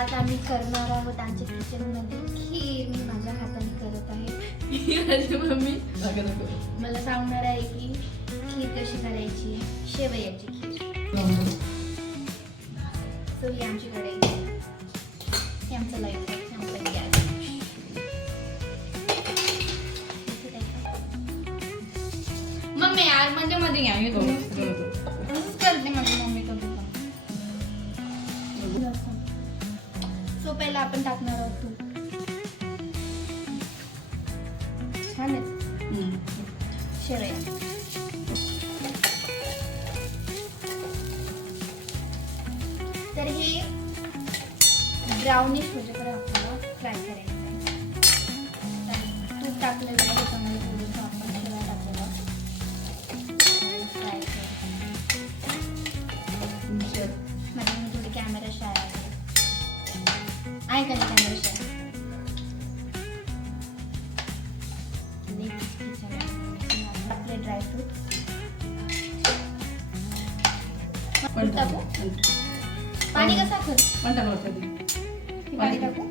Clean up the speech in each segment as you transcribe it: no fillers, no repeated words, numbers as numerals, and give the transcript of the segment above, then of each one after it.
आज आम्ही करणार आहोत आमच्या किचनमध्ये खीर. मी माझ्या हाताने करत आहे. माझी मम्मी मला सांगणार आहे की खीर कशी करायची, शेवयाची खीर. सो ही आमची कढई, हे आमचं लाईट आहे, आमचा गॅस. मम्मी यार मध्ये मध्ये घ्या, मी करते माझी मम्मी कधी पण. सो पहिला आपण टाकणार आहोत तूप. छान आहे शेवया. तर हे ब्राउनिश होण्यापर्यंत आपल्याला फ्राय करायचं आहे. तूप टाकलेलं आहे त्याच्यामध्ये थोडंसं आपण शेवया टाकलेलं फ्राय करू. माझ्याकडे थोडी कॅमेरा शाय आहे का नाही कॅमेरा शाय. आपले ड्रायफ्रूट टाकू. पाणी का साखर पाणी टाकू.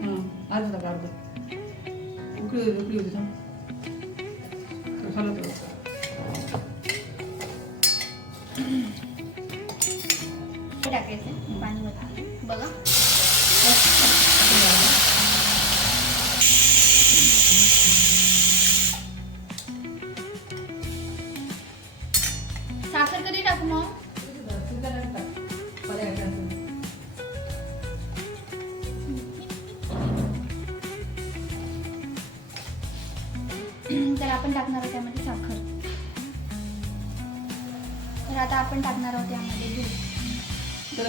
हे टाकायचं पाणी मध्ये बघा. साखर कधी टाकू मग. तर आपण टाकणार आहोत त्यामध्ये साखर. तर आता आपण टाकणार आहोत त्यामध्ये दूध. सो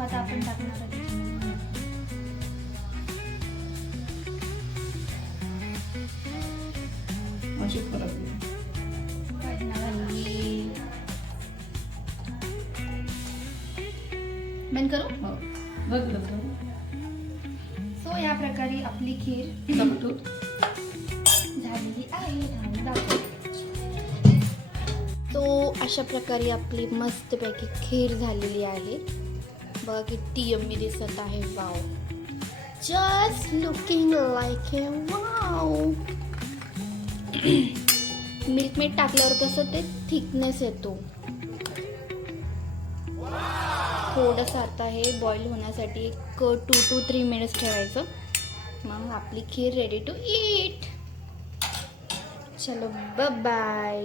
आता आपण टाकणार आहोत बंद करू. सो या प्रकारे आपली खीर झालेली आहे. तो अशा प्रकारे आपली मस्तपैकी खीर झालेली आहे. बघा किती यम्मी दिसत आहे. वाव, जस्ट लुकिंग लाईक ए वाव. मिल्कमेड टाकल्यावर कसं ते थिकनेस येतो. थोडंसं आता हे बॉईल होण्यासाठी एक 2 to 3 मिनिट्स ठेवायचं. मग आपली खीर रेडी टू ईट. चलो बाय बाय.